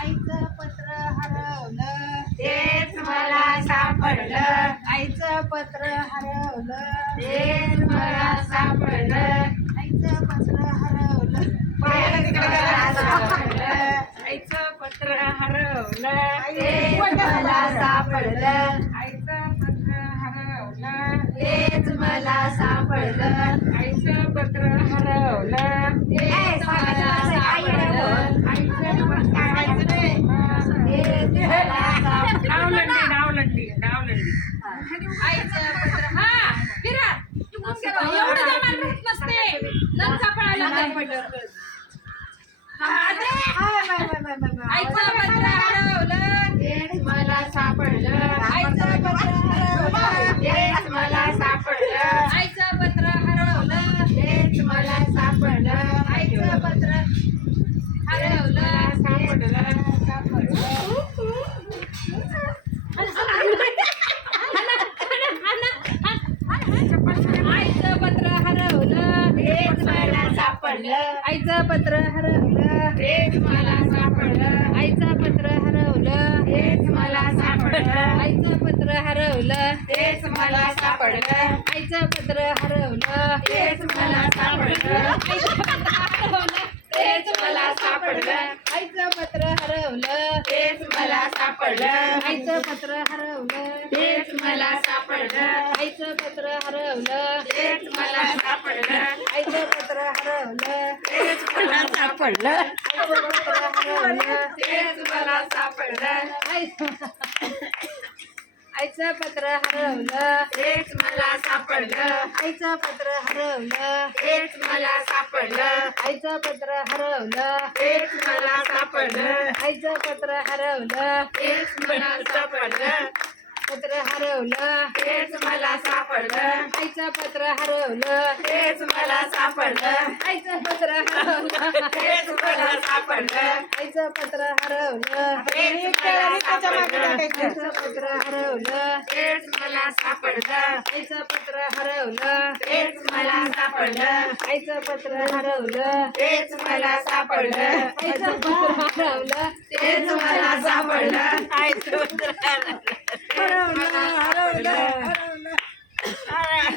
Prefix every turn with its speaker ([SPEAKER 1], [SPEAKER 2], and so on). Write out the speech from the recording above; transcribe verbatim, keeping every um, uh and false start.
[SPEAKER 1] आईचं पत्र हरवलं
[SPEAKER 2] तेच मला सापडलं.
[SPEAKER 1] आईचं पत्र हरवलं
[SPEAKER 2] तेच मला सापडलं.
[SPEAKER 1] आईचं पत्र हरवलं
[SPEAKER 2] तेच मला सापडलं.
[SPEAKER 1] आईचं पत्र हरवलं
[SPEAKER 2] तेच मला सापडलं.
[SPEAKER 1] आईचं पत्र हरवलं
[SPEAKER 2] तेच मला सापडलं.
[SPEAKER 1] आईचं पत्र हरवलं
[SPEAKER 2] तेच मला सापडलं.
[SPEAKER 1] आईचं पत्र हरवलं
[SPEAKER 2] तेच मला सापडलं.
[SPEAKER 1] डावलंडी डावलंडी डावलंडी आईचं पत्र हा फिरा एवढं जमान राहत नसते नंतर सापडायला आईचं पत्र हरवलं
[SPEAKER 2] तेच मला सापडलं.
[SPEAKER 1] आईचं पत्र हरवलं
[SPEAKER 2] तेच मला सापडलं.
[SPEAKER 1] आईचं पत्र हरवलं
[SPEAKER 2] तेच मला सापडलं.
[SPEAKER 1] आईचं पत्र हरवलं
[SPEAKER 2] सापडलं.
[SPEAKER 1] आईचं पत्र हरवलं
[SPEAKER 2] तेच मला सापडलं.
[SPEAKER 1] आईचं पत्र हरवलं
[SPEAKER 2] तेच मला सापडलं.
[SPEAKER 1] आईचं पत्र हरवलं
[SPEAKER 2] तेच मला सापडलं.
[SPEAKER 1] आईचं पत्र हरवलं
[SPEAKER 2] तेच मला सापडलं.
[SPEAKER 1] आईचं पत्र हरवलं
[SPEAKER 2] तेच मला सापडलं. तेच मला सापडलं.
[SPEAKER 1] आईचं पत्र हरवलं
[SPEAKER 2] तेच मला सापडलं.
[SPEAKER 1] आईचं पत्र हरवलं
[SPEAKER 2] तेच मला सापडलं.
[SPEAKER 1] आईचं पत्र हरवलं
[SPEAKER 2] तेच मला सापडलं.
[SPEAKER 1] आईचं पत्र हरवलं
[SPEAKER 2] तेच मला सापडलं.
[SPEAKER 1] आईचं पत्र हरवलं
[SPEAKER 2] तेच मला सापडलं.
[SPEAKER 1] आईचं पत्र हरवलं
[SPEAKER 2] तेच मला सापडलं.
[SPEAKER 1] आईचं पत्र हरवलं
[SPEAKER 2] तेच मला सापडलं.
[SPEAKER 1] आईचं पत्र हरवलं
[SPEAKER 2] तेच मला सापडलं.
[SPEAKER 1] आईचं पत्र हरवलं
[SPEAKER 2] तेच मला सापडलं.
[SPEAKER 1] पत्र हरवलं
[SPEAKER 2] तेच मला सापडलं.
[SPEAKER 1] आईचं पत्र हरवलं
[SPEAKER 2] तेच मला सापडलं.
[SPEAKER 1] आईचं पत्र हरवलं
[SPEAKER 2] तेच मला सापडलं.
[SPEAKER 1] आईचं पत्र हरवलं
[SPEAKER 2] तेच मला सापडलं.
[SPEAKER 1] आईचं पत्र हरवलं
[SPEAKER 2] तेच मला सापडलं.
[SPEAKER 1] आईचं पत्र हरवलं
[SPEAKER 2] तेच मला सापडलं.
[SPEAKER 1] आईचं पत्र हरवलं
[SPEAKER 2] तेच मला सापडलं.
[SPEAKER 1] आईचं पत्र हरवलं
[SPEAKER 2] तेच मला सापडलं.
[SPEAKER 1] हरवलं हरवलं हरवलं